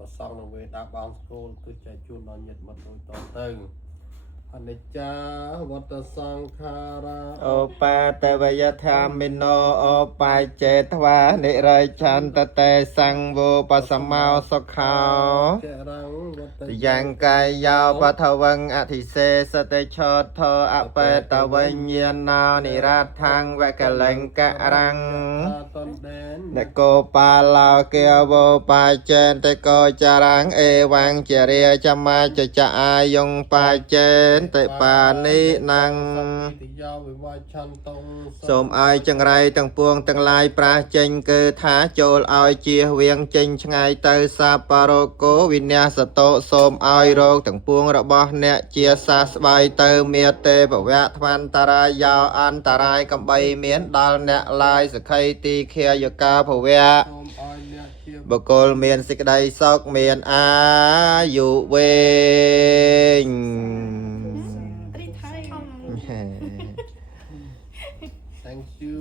ប្រសងនៅវេដាបងស្គូលគឺចែកជូនដល់ញាតិមិត្តដូចតទៅអនិច្ចាវត្តសង្ខារាអូបាតវយថាមិណោអូបាយចេតវានិរិឆន្ទតេសង្វោបសមោសុខោ ចរងវត្ត យ៉ាងកាយយោបថវង្អធិសេសតិឆោធោអបេតវិញ្ញាណោនិរាថាំងវកលង្ករੰតនដែន នគោបាឡោគាវោបាយចេនតកោចារាំងអេវាំងជារាចមាចចអាយុងបាយចេនតបានិណੰ តិយោវិវច្ឆន្តុង សូមឲ្យចង្រៃទាំងពួងទាំងឡាយប្រាសចេញគឺថាចូលឲ្យជៀសវាងចេញឆ្ងាយទៅសាបរោគោវិញ្ញាសតោសូមឲ្យរោគទាំងពួងរបស់អ្នកជាសះស្បើយទៅមេទេពវៈថ្វន្តរាយោអន្តរាយកំបីមានដល់អ្នកឡាយសក្ខីទីខេយកាភវៈ សូមឲ្យអ្នកជា បុគ្គលមានសេចក្តីសុខមានអាយុវែង Thank you. Thank you